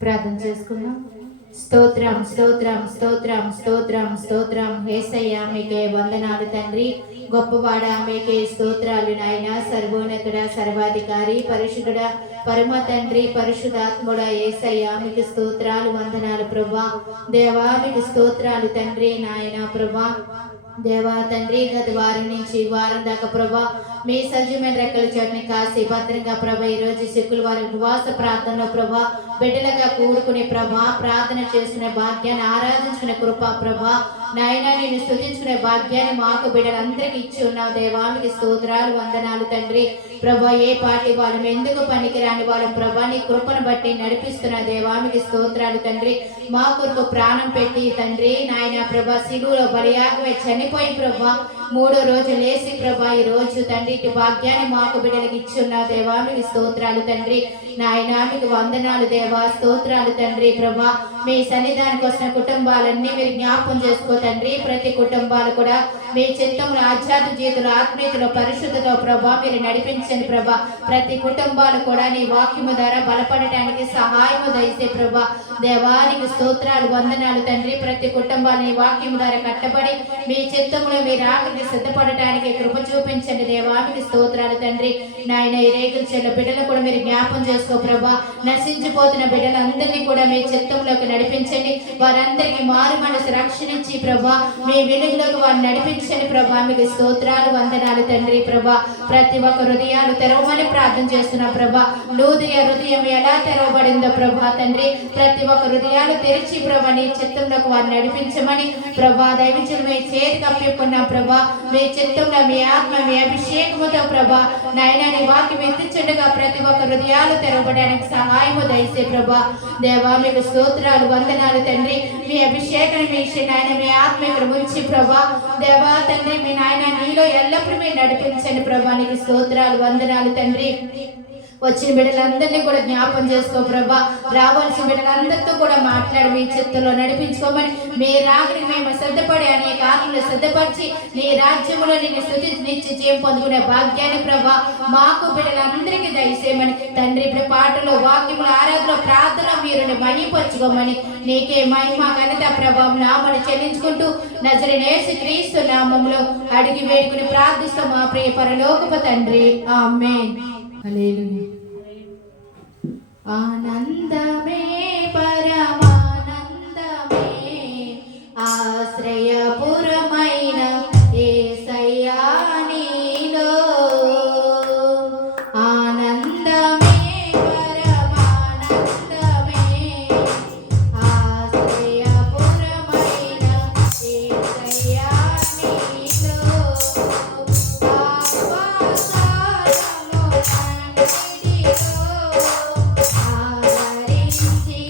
ప్రార్థన చేసుకుందాం. స్తోత్రం స్తోత్రం స్తోత్రం స్తోత్రం స్తోత్రం. యేసయ్యా మీకే వందనాలు తండ్రి. గొప్పవాడా మీకే స్తోత్రాలు నాయన. సర్వోన్నతుడా, సర్వాధికారి, పరిశుద్ధుడా, పరమ తండ్రి, పరిశుద్ధాత్ముడా యేసయ్యా మీకు స్తోత్రాలు, వందనాలు ప్రభా. దేవా మీకు స్తోత్రాలు తండ్రి నాయన ప్రభా. దేవా తండ్రి, గత వారం నుంచి వారం దాకా ప్రభా మీ సజీవమైన రెక్కల చోటుని కాసి భద్రంగా ప్రభా ఈరోజు శుక్రవారం ఉపవాస ప్రార్థనలో ప్రభా బిడ్డలుగా కూడుకునే ప్రభా ప్రార్థన చేసుకునే భాగ్యాన్ని, ఆరాధించుకునే కృపా ప్రభా నాయన నేను స్తుతించుకునే భాగ్యాన్ని మాకు బిడ్డలందరికీ ఇచ్చి ఉన్నావు దేవా. మీకు స్తోత్రాలు, వందనాలు తండ్రి ప్రభా. ఏ పార్టీ వాళ్ళం, ఎందుకు పనికిరాని వాళ్ళం ప్రభా నీ కృపను బట్టి నడిపిస్తున్న దేవా. మీకు స్తోత్రాలు తండ్రి. మా కొరకు ప్రాణం పెట్టి తండ్రి నాయన ప్రభా శిలువలో బలియాగమే చనిపోయి ప్రభా మూడో రోజు లేసి ప్రభా ఈ రోజు తండ్రి ఇటు భాగ్యాన్ని మాకు బిడ్డలకు ఇచ్చి ఉన్నావు దేవా. మీకు స్తోత్రాలు తండ్రి నాయన. మీకు వందనాలు దేవా, స్తోత్రాలు తండ్రి ప్రభా. మీ సన్నిధానికి వచ్చిన కుటుంబాలన్నీ మీరు జ్ఞాపకం చేసుకో తండ్రి. ప్రతి కుటుంబాలు కూడా మీ చిత్తంలో ఆధ్యాత్మిక జీవితంలో ఆత్మీయతలో పరిశుద్ధతో ప్రభా మీరు నడిపించండి ప్రభా. ప్రతి కుటుంబాలు కూడా నీ వాక్యము ద్వారా బలపడటానికి సహాయము దయచే ప్రభా. దేవానికి స్తోత్రాలు, వందనాలు తండ్రి. ప్రతి కుటుంబాన్ని వాక్యము ద్వారా కట్టబడి మీ చిత్తంలో మీరు ఆకలికి సిద్ధపడటానికి కృప చూపించండి దేవా. మీకు స్తోత్రాలు తండ్రి నాయన. ఈ రేకుల చెల్ల బిడ్డలు కూడా మీరు జ్ఞాపకం చేసుకో ప్రభా. నశించిపోతున్న బిడ్డలందరినీ కూడా మీ చిత్తంలోకి నడిపించండి. వారందరికీ మారు మనసు రక్షణించి ప్రభా మీ వెలుగులోకి వారిని నడిపించండి ప్రభా. మీకు స్తోత్రాలు, వందనాలు తండ్రి ప్రభా. ప్రతి ఒక్క హృదయాలు తెరవమని ప్రార్థన చేస్తున్నా ప్రభా. నూదియ హృదయం ఎలా తెరవబడిందో ప్రభా తండ్రి ప్రతి ఒక్క హృదయాలు తెరిచి ప్రభా నీ చిత్తంలోకి వారిని నడిపించమని ప్రభా దైవజనులు మీ చేతి కప్పికున్నా ప్రభా. మీ చిత్తంలో మీ ఆత్మ మీ అభిషేకముతో ప్రభా నాయన నీ వాక్యం ఎత్తించుండగా ప్రతి ఒక్క హృదయాలు తెరవబడడానికి సహాయము దయచే ప్రభా. దేవా మీకు స్తోత్రాలు, వందనాలు తండ్రి. మీ అభిషేకం మీ నాయన మీ ఆత్మ ఇక్కడ ముంచి ప్రభా దేవా తండ్రి మీ నాయన నీలో ఎల్లప్పుడూ మీరు నడిపించండి ప్రభా. నీకు స్తోత్రాలు, వందనాలు తండ్రి. వచ్చిన బిడ్డలందరినీ కూడా జ్ఞాపం చేసుకో ప్రభా. రావాల్సిన బిడ్డలందరితో కూడా మాట్లాడి మీ చిత్తంలో నడిపించుకోమని మీ రాకడికి మేము సిద్ధపడి అనేక ఆత్మలు సిద్ధపరిచి నీ రాజ్యంలో నిన్ను స్తుతించి నిత్యం పొందుకునే భాగ్యాన్ని ప్రభా మాకు బిడ్డలందరికీ దయచేయమని తండ్రి. ఇప్పుడు పాటలో వాక్యములు ఆరాధనలో ప్రార్థన మీరు మహిమపరచుకోమని నీకే మహిమ ఘనత ప్రభావం నామని చెల్లించుకుంటూ నజరేయుడైన క్రీస్తు నామములో అడిగి వేడుకుని ప్రార్థిస్తాం మా ప్రియ పరలోకపు తండ్రి. ఆమేన్. హల్లెలూయా. ఆనందమే పరమానందమే ఆశ్రయపురమైన యేసయ్యా నీలో. ఆనందమే పరమానందమే ఆశ్రయపురమైన యేసయ్యా నీలో. ఆశ్రయించి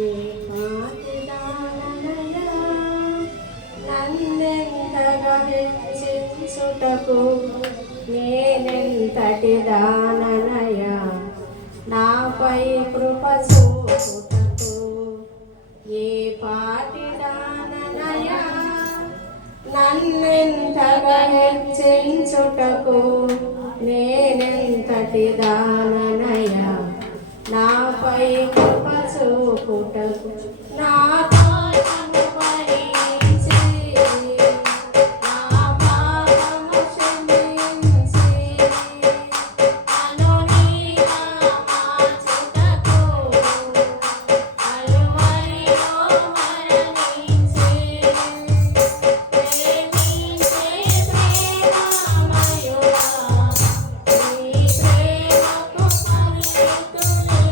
ఏ మాటిదాననయా నన్నెంతగా హెచ్చించుటకు నేనెంతటి దాననయా నాపై కృప చూపుటకు ఏ పాటి దాననయా నన్నెంతగా హెచ్చించుటకు నేనెంతటి దాననయా నాపై కృప చూపుటకు నా పాపము భరించి నా పాపము క్షమించి నన్ను నీగా మార్చుటకు కలువరిలో మరణించి ప్రేమించే ప్రేమమయుడా నీ ప్రేమకు పరిమితులేని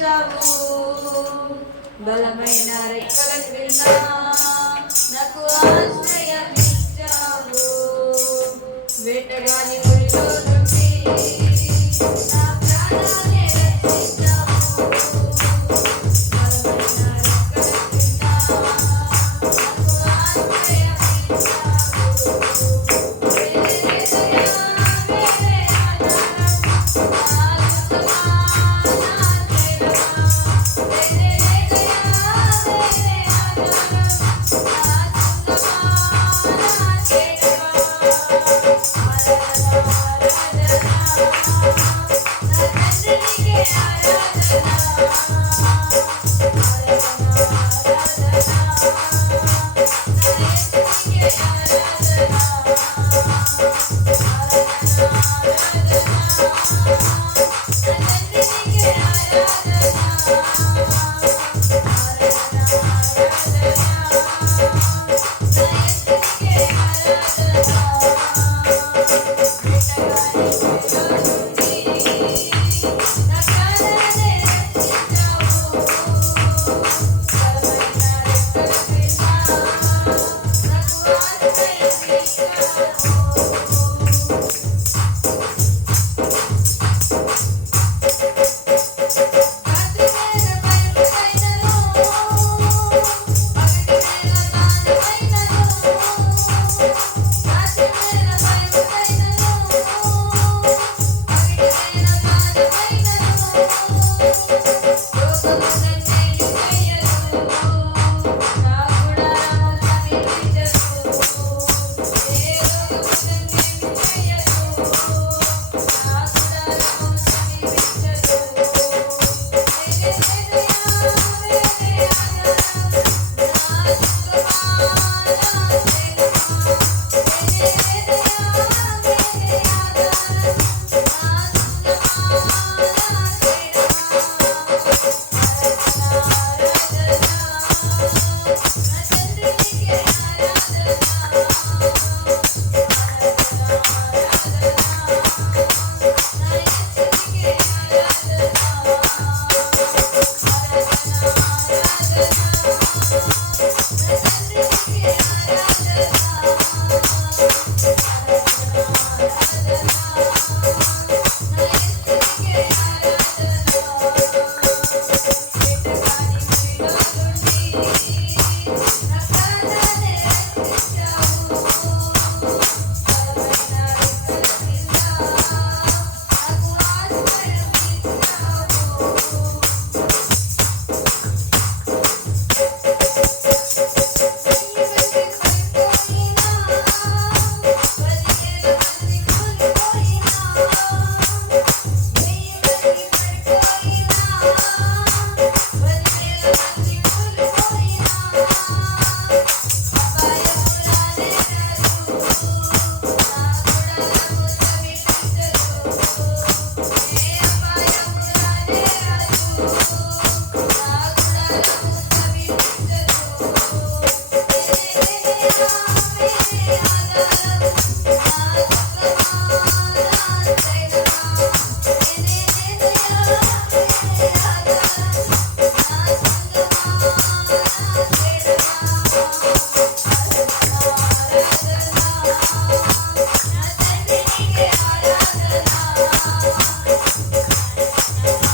రక్షించావు బలమైన రెక్కల క్రింద నాకు ఆశ్రయం ఇచ్చావు వేటగాని గురిలో నుండి నా ప్రాణాన్ని రక్షించావు బలమైన రెక్కల క్రింద నాకు ఆశ్రయం ఇచ్చావు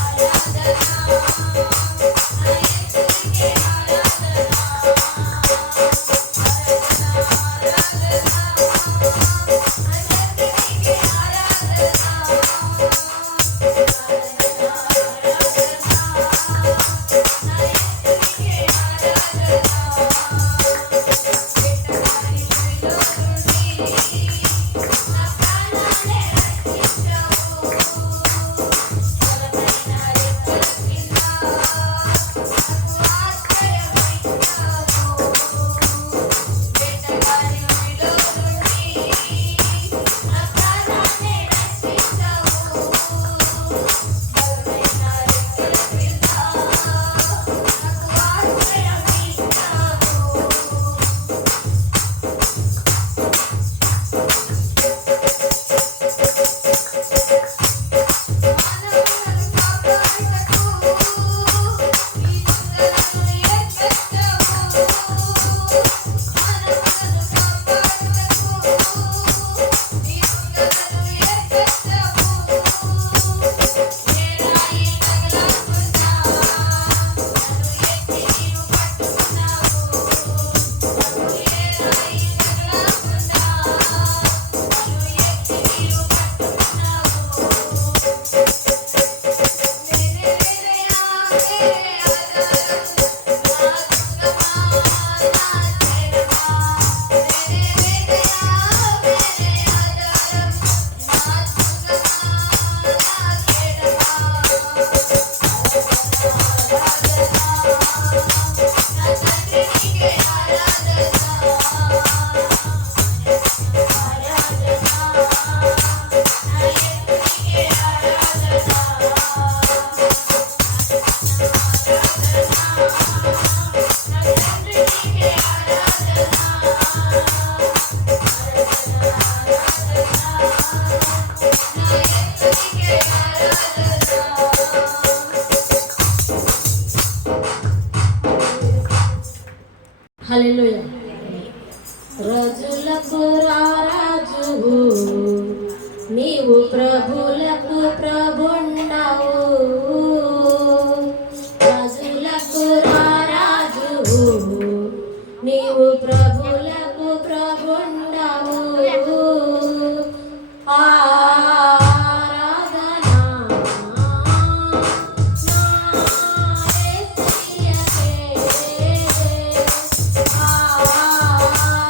ఆరాధన హల్లెలూయా. రాజులకు రాజువు నీవు, ప్రభులకు ప్రభుండవు. రాజులకు రాజువు నీవు, ప్రభులకు ప్రభుండవు. ఆరాధనా నా యేసయ్యకే. ఆరాధనా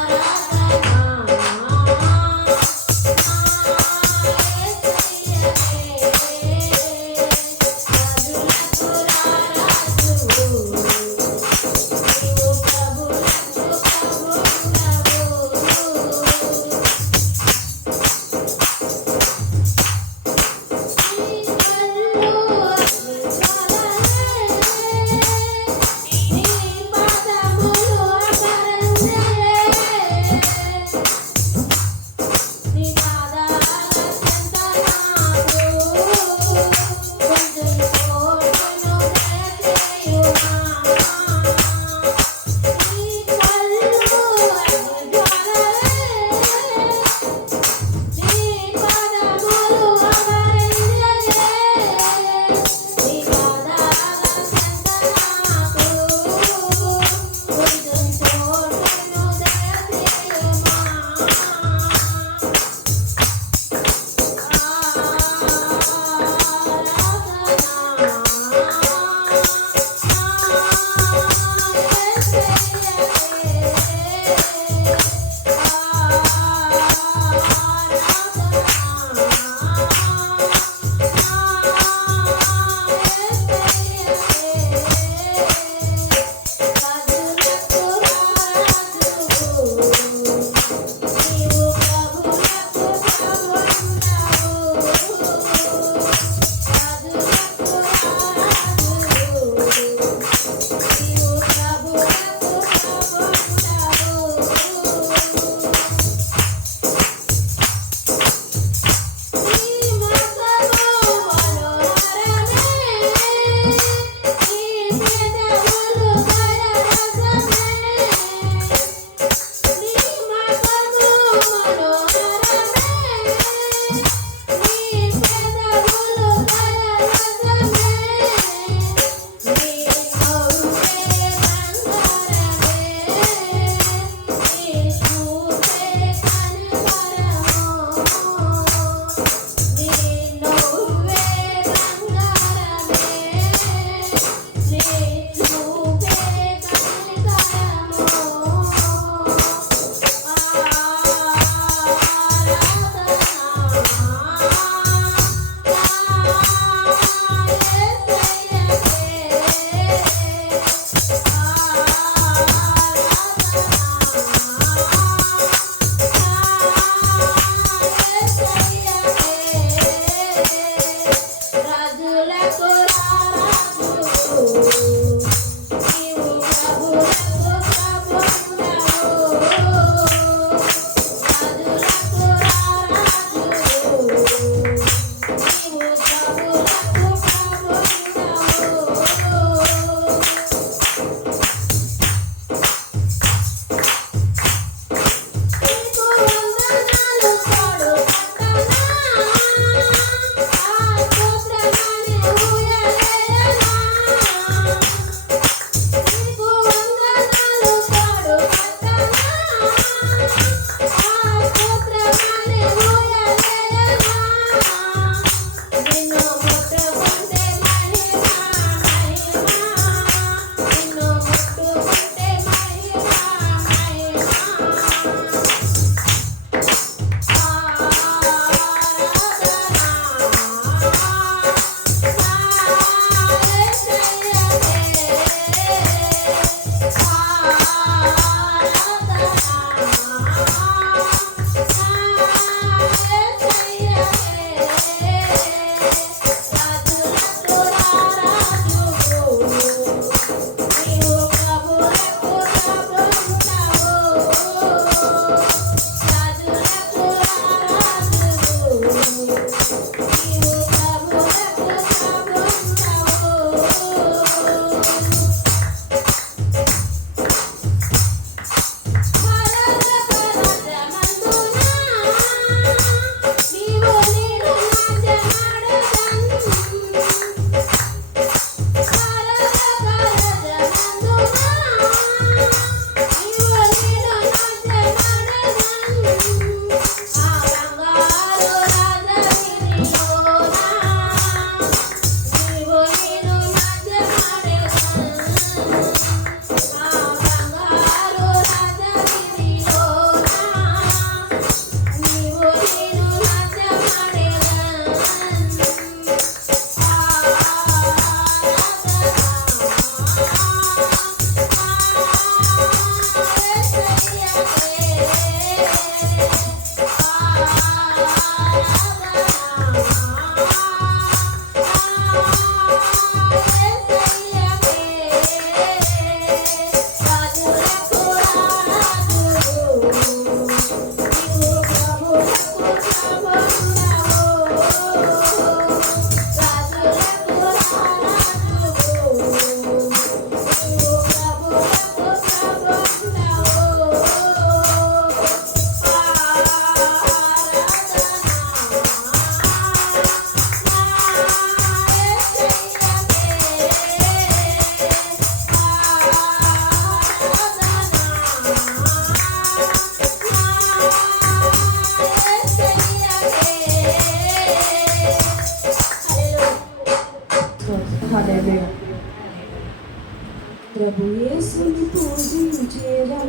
ప్రభు యేసుని పూజించేదం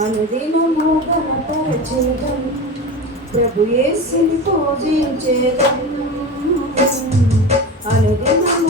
అనుదినము ఘనపరచేదం ప్రభు యేసుని పూజించేదం అనుదినము